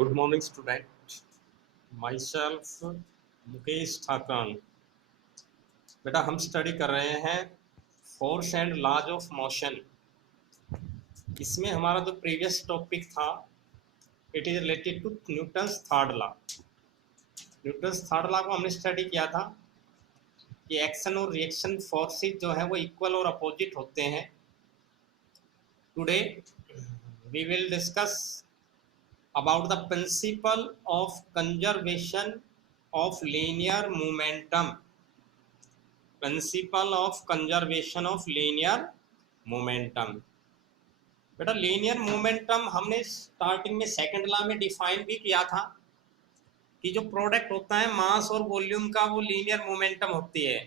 Good morning, student. Myself, Mukesh ठाकरन। बेटा हम study कर रहे हैं force and laws of motion. इसमें हमारा जो प्रीवियस टॉपिक था it is related to Newton's third law. Newton's third law को हमने स्टडी किया था कि एक्शन और रिएक्शन फोर्सेज जो है वो इक्वल और अपोजिट होते हैं। Today we will discuss about the principle of conservation of linear momentum. Principle of conservation of linear momentum. बेटा लीनियर मोमेंटम हमने स्टार्टिंग में सेकंड लॉ में डिफाइन भी किया था कि जो प्रोडक्ट होता है मास और वॉल्यूम का वो लीनियर मोमेंटम होती है।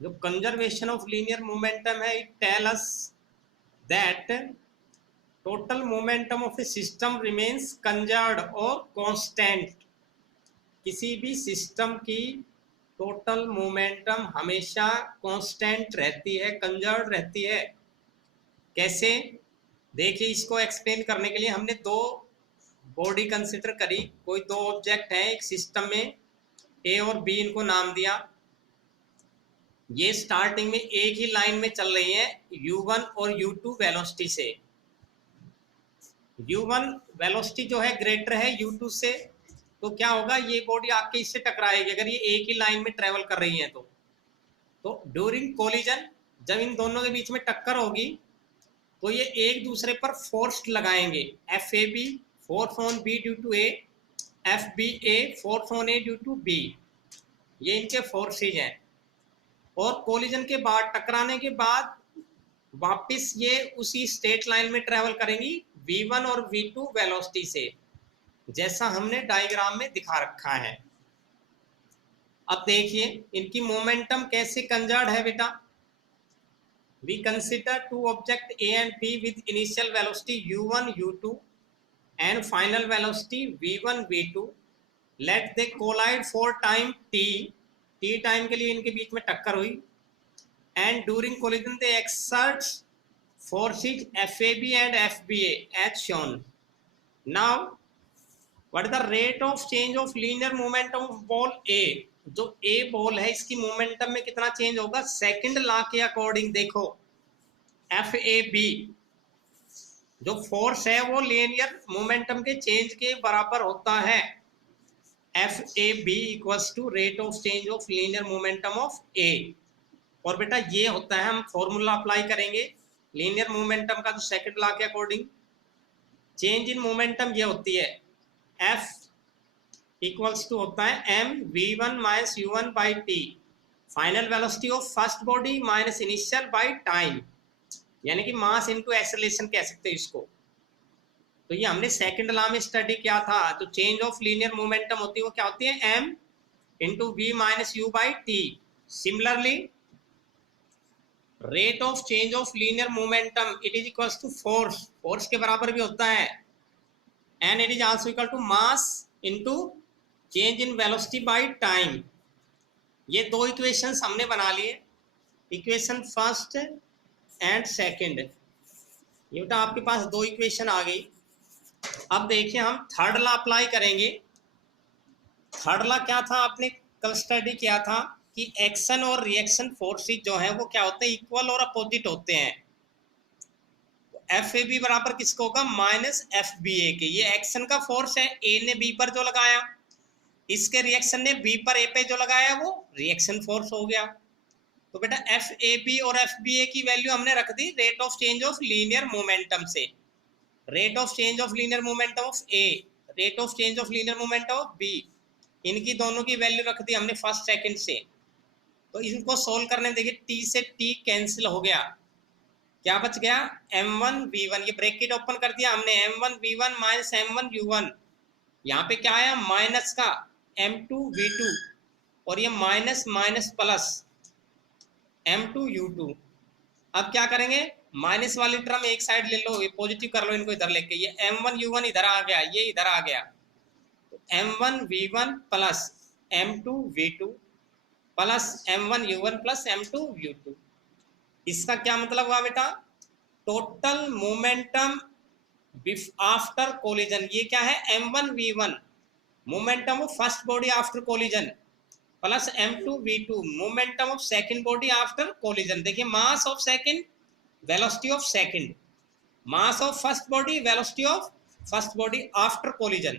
जो कंजर्वेशन ऑफ लीनियर मोमेंटम है it tell us that total momentum of a system remains conserved और constant। किसी भी सिस्टम की टोटल मोमेंटम हमेशा कांस्टेंट रहती है, कंजर्व रहती है। कैसे? देखिए, इसको एक्सप्लेन करने के लिए हमने दो बॉडी कंसिडर करी। कोई दो ऑब्जेक्ट हैं एक सिस्टम में, ए और बी इनको नाम दिया। ये स्टार्टिंग में एक ही लाइन में चल रही है u1 और u2 वेलोसिटी से। u1 वेलोसिटी जो है ग्रेटर है u2 से, तो क्या होगा, ये बॉडी आके इससे टकराएगी अगर ये एक ही लाइन में ट्रेवल कर रही है तो ड्यूरिंग कोलिजन जब इन दोनों के बीच में टक्कर होगी तो ये एक दूसरे पर फोर्स लगाएंगे। F A B force on B due to A, F B A force on A due to B, ये इनके फोर्सेज हैं। और कोलिजन के बाद, टकराने के बाद वापस ये उसी स्ट्रेट लाइन में ट्रेवल करेंगी v1 और v2 वेलोसिटी से, जैसा हमने डायग्राम में दिखा रखा है। अब देखिए इनकी मोमेंटम कैसे कंजर्व है बेटा। We consider two object A and B with initial velocity u1 u2 and final velocity v1 v2। Let they collide for time t time के लिए इनके बीच में टक्कर हुई। And during collision they exert forces FAB and FBA as shown. Now, what is the rate of change of linear momentum of ball A? जो A ball है इसकी मोमेंटम में कितना चेंज होगा सेकंड लॉ के अकॉर्डिंग। देखो FAB जो force है वो लीनियर मोमेंटम के चेंज के बराबर होता है। FAB equals to rate of change of linear momentum of A। और बेटा ये होता है, हम फॉर्मूला अप्लाई करेंगे लीनियर मोमेंटम का, तो सेकंड लॉ के अकॉर्डिंग चेंज इन मोमेंटम ये होती है F इक्वल्स टू होता है m v1 minus u1 by T, final velocity of first body minus initial by time, यानी कि मास इनटू एक्सेलरेशन कह सकते हैं इसको। तो ये हमने सेकंड लॉ में स्टडी किया था। तो चेंज ऑफ लीनियर मोमेंटम होती है वो क्या होती है m into v minus u by T. Similarly rate of change of linear momentum it is equals to force के बराबर भी होता है, and it is also equal to mass into change in velocity by time. ये दो equations हमने बना लिए, इक्वेशन फर्स्ट एंड सेकंड। ये बेटा आपके पास दो इक्वेशन आ गई। अब देखिए हम थर्ड लॉ अप्लाई करेंगे। थर्ड लॉ क्या था, आपने कल स्टडी किया था कि एक्शन और रिएक्शन फोर्सेज जो है वो क्या होते हैं, इक्वल और अपोजिट होते हैं। एफ ए बी बराबर किसको होगा, माइनस एफ बी ए के। ये एक्शन का फोर्स है, ए ने बी पर जो लगाया, इसके रिएक्शन ने बी पर ए पे जो लगाया वो रिएक्शन फोर्स हो गया। तो बेटा एफ ए बी और एफ बी ए की वैल्यू हमने रख दी rate of change of linear momentum से। Rate of change of linear momentum of A, rate of change of linear momentum of B, इनकी दोनों की वैल्यू रख दी हमने फर्स्ट सेकंड से। तो इनको सोल्व करने देखिए t से t कैंसिल हो गया, क्या बच गया m1 v1। ये ब्रैकेट ओपन कर दिया हमने, m1 v1 minus m1 u1। यहाँ पे क्या आया माइनस का m2 v2, और ये minus minus plus m2 u2। अब क्या करेंगे, माइनस वाली टर्म एक साइड ले लो, ये पॉजिटिव कर लो इनको इधर लेके। ये m1 u1 इधर आ गया, ये इधर आ गया, तो m1 v1 plus m2 v2 plus m1 u1 plus m2 u2। इसका क्या मतलब हुआ बेटा, टोटल मोमेंटम आफ्टर कोलिजन, ये क्या है, m1v1 momentum of first body after collision plus m2v2 momentum of second body after collision. देखिए mass of second, velocity of second, mass of first body, velocity of first body after collision.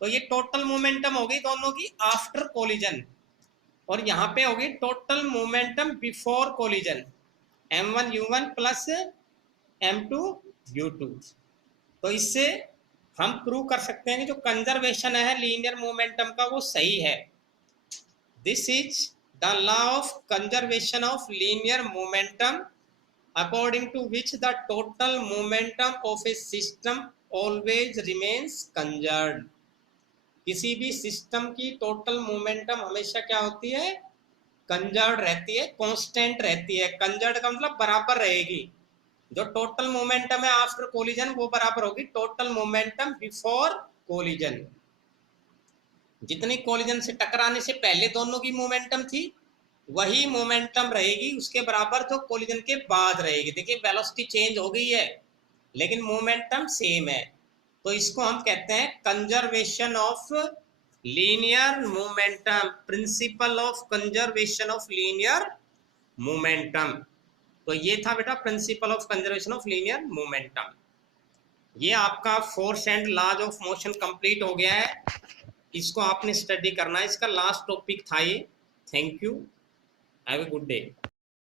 तो ये total momentum हो गई दोनों की after collision, और यहाँ पे होगी total momentum before collision m1u1 plus m2u2। तो इससे हम प्रूव कर सकते हैं कि जो कंजर्वेशन है लीनियर मोमेंटम का वो सही है। This is the law of conservation of linear momentum according to which the total momentum of a system always remains conserved. किसी भी सिस्टम की टोटल मोमेंटम हमेशा क्या होती है, कंजर्व्ड रहती है, कांस्टेंट रहती है। कंजर्व्ड का मतलब बराबर रहेगी। जो टोटल मोमेंटम है आफ्टर कोलिजन वो बराबर होगी टोटल मोमेंटम बिफोर कोलिजन। जितनी कोलिजन से टकराने से पहले दोनों की मोमेंटम थी वही मोमेंटम रहेगी उसके बराबर जो कोलिजन के बाद रहेगी। देखिए वेलोसिटी चेंज हो गई है लेकिन मोमेंटम सेम है, तो इसको हम कहते हैं conservation of linear momentum, principle of conservation of linear momentum. तो ये था बेटा principle of conservation of linear momentum. ये आपका force and laws of motion complete हो गया है, इसको आपने स्टडी करना है, इसका लास्ट टॉपिक था ये। Thank you, have a good day.